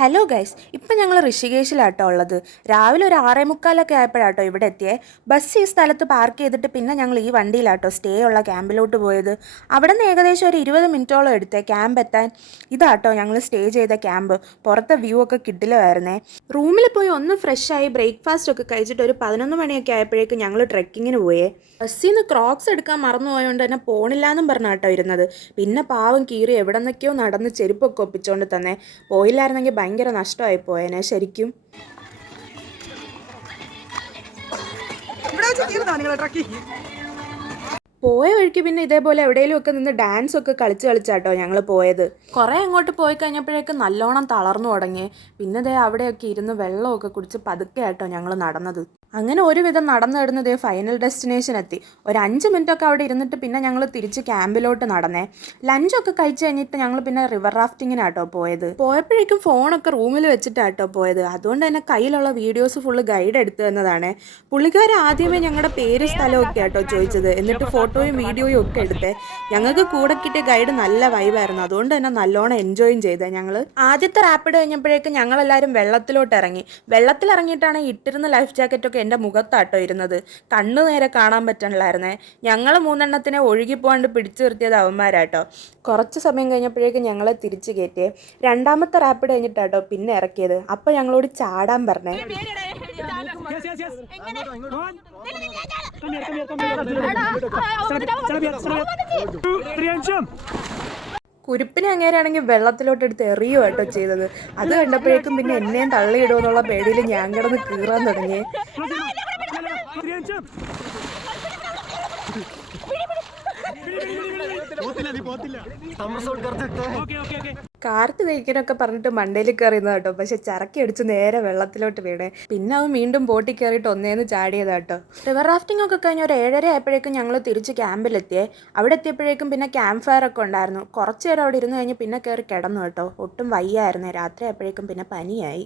Hello guys, ഇപ്പം ഞങ്ങൾ ഋഷികേശിലാട്ടോ ഉള്ളത്. രാവിലെ ഒരു 6:45 ആയപ്പോഴാട്ടോ ഇവിടെ എത്തിയേ. ബസ് ഈ സ്ഥലത്ത് പാർക്ക് ചെയ്തിട്ട് പിന്നെ ഞങ്ങൾ ഈ വണ്ടിയിലാട്ടോ സ്റ്റേ ഉള്ള ക്യാമ്പിലോട്ട് പോയത്. അവിടെ നിന്ന് ഏകദേശം ഒരു 20 മിനിറ്റോളം എടുത്തേ ക്യാമ്പ് എത്താൻ. ഇതാട്ടോ ഞങ്ങൾ സ്റ്റേ ചെയ്ത ക്യാമ്പ്. പുറത്തെ വ്യൂ ഒക്കെ കിടിലമായിരുന്നേ. റൂമിൽ പോയി ഒന്ന് ഫ്രഷായി ബ്രേക്ക്ഫാസ്റ്റ് ഒക്കെ കഴിച്ചിട്ട് ഒരു 11 മണിയൊക്കെ ആയപ്പോഴേക്കും ഞങ്ങൾ ട്രെക്കിങ്ങിന് പോയേ. ബസ്സിൽ നിന്ന് ക്രോക്സ് എടുക്കാൻ മറന്നു പോയതുകൊണ്ട് തന്നെ പോണില്ലാന്നും പറഞ്ഞാട്ടോ ഇരുന്നത്. പിന്നെ പാവം കീറി എവിടെ നിന്നൊക്കെയോ നടന്ന് ചെരുപ്പൊക്കെ ഒപ്പിച്ചുകൊണ്ട് തന്നെ. പോയില്ലായിരുന്നെങ്കിൽ ഭയങ്കര നഷ്ടമായി പോയേനെ ശരിക്കും. പോയ വഴിക്ക് പിന്നെ ഇതേപോലെ എവിടെയെങ്കിലും ഒക്കെ നിന്ന് ഡാൻസ് ഒക്കെ കളിച്ചാട്ടോ ഞങ്ങൾ പോയത്. കുറേ അങ്ങോട്ട് പോയി കഴിഞ്ഞപ്പോഴേക്കും നല്ലോണം തളർന്നു തുടങ്ങി. പിന്നെ ദേ അവിടെയൊക്കെ ഇരുന്ന് വെള്ളമൊക്കെ കുടിച്ച് പതുക്കെ ആട്ടോ ഞങ്ങൾ നടന്നത്. അങ്ങനെ ഒരുവിധം നടന്നിടുന്നത് ഫൈനൽ ഡെസ്റ്റിനേഷൻ എത്തി. ഒരു 5 മിനിറ്റൊക്കെ അവിടെ ഇരുന്നിട്ട് പിന്നെ ഞങ്ങൾ തിരിച്ച് ക്യാമ്പിലോട്ട് നടന്നേ. ലഞ്ചൊക്കെ കഴിച്ച് കഴിഞ്ഞിട്ട് ഞങ്ങൾ പിന്നെ റിവർ റാഫ്റ്റിങ്ങിനാട്ടോ പോയത്. പോയപ്പോഴേക്കും ഫോണൊക്കെ റൂമിൽ വെച്ചിട്ടാട്ടോ പോയത്. അതുകൊണ്ട് തന്നെ കയ്യിലുള്ള വീഡിയോസ് ഫുള്ള് ഗൈഡ് എടുത്തു തന്നതാണ്. പുള്ളിക്കാരൻ ആദ്യമേ ഞങ്ങളുടെ പേര് സ്ഥലമൊക്കെ ആട്ടോ ചോദിച്ചത്. എന്നിട്ട് ഫോട്ടോയും വീഡിയോയും ഒക്കെ എടുത്തേ. ഞങ്ങൾക്ക് കൂടെ കിട്ടിയ ഗൈഡ് നല്ല വൈബായിരുന്നു. അതുകൊണ്ട് തന്നെ നല്ലോണം എൻജോയും ചെയ്തേ ഞങ്ങൾ. ആദ്യത്തെ റാപ്പിഡ് കഴിഞ്ഞപ്പോഴേക്കും ഞങ്ങളെല്ലാവരും വെള്ളത്തിലോട്ട് ഇറങ്ങി. വെള്ളത്തിലിറങ്ങിയിട്ടാണ് ഇട്ടിരുന്ന ലൈഫ് ജാക്കറ്റൊക്കെ എൻ്റെ മുഖത്താട്ടോ ഇരുന്നത്. കണ്ണു നേരെ കാണാൻ പറ്റണില്ലായിരുന്നേ. ഞങ്ങൾ 3 എണ്ണത്തിനെ ഒഴുകിപ്പോണ്ട് പിടിച്ചു നിർത്തിയത് അവന്മാരാട്ടോ. കുറച്ച് സമയം കഴിഞ്ഞപ്പോഴേക്കും ഞങ്ങളെ തിരിച്ചു കയറ്റിയേ. രണ്ടാമത്തെ റാപ്പിഡ് കഴിഞ്ഞിട്ടാട്ടോ പിന്നെ ഇറക്കിയത്. അപ്പോൾ ഞങ്ങളോട് ചാടാൻ പറഞ്ഞേ. കുരുപ്പിനെ അങ്ങേരാണെങ്കിൽ വെള്ളത്തിലോട്ട് എടുത്ത് എറിയുവാട്ടോ ചെയ്തത്. അത് കണ്ടപ്പോഴേക്കും പിന്നെ എന്നെയും തള്ളിയിടുമെന്നുള്ള പേടിയിൽ ഞാൻ കിടന്ന് കീറാൻ തുടങ്ങി. കാർത്ത് തേക്കാനൊക്കെ പറഞ്ഞിട്ട് മണ്ടയിൽ കയറിയുന്നത് കേട്ടോ. പക്ഷെ ചറക്കി അടിച്ച് നേരെ വെള്ളത്തിലോട്ട് വീണേ. പിന്നെ അവൻ വീണ്ടും ബോട്ടിൽ കയറിയിട്ട് ഒന്നേന്ന് ചാടിയതാട്ടോ. റിവർ റാഫ്റ്റിംഗ് ഒക്കെ കഴിഞ്ഞ് ഒരു 7:30 ആയപ്പോഴേക്കും ഞങ്ങൾ തിരിച്ച് ക്യാമ്പിലെത്തിയേ. അവിടെ എത്തിയപ്പോഴേക്കും പിന്നെ ക്യാമ്പ് ഫയർ ഒക്കെ ഉണ്ടായിരുന്നു. കുറച്ച് നേരം അവിടെ ഇരുന്ന് കഴിഞ്ഞ് പിന്നെ കയറി കിടന്നു കേട്ടോ. ഒട്ടും വയ്യായിരുന്നേ. രാത്രി ആയപ്പോഴേക്കും പിന്നെ പനിയായി.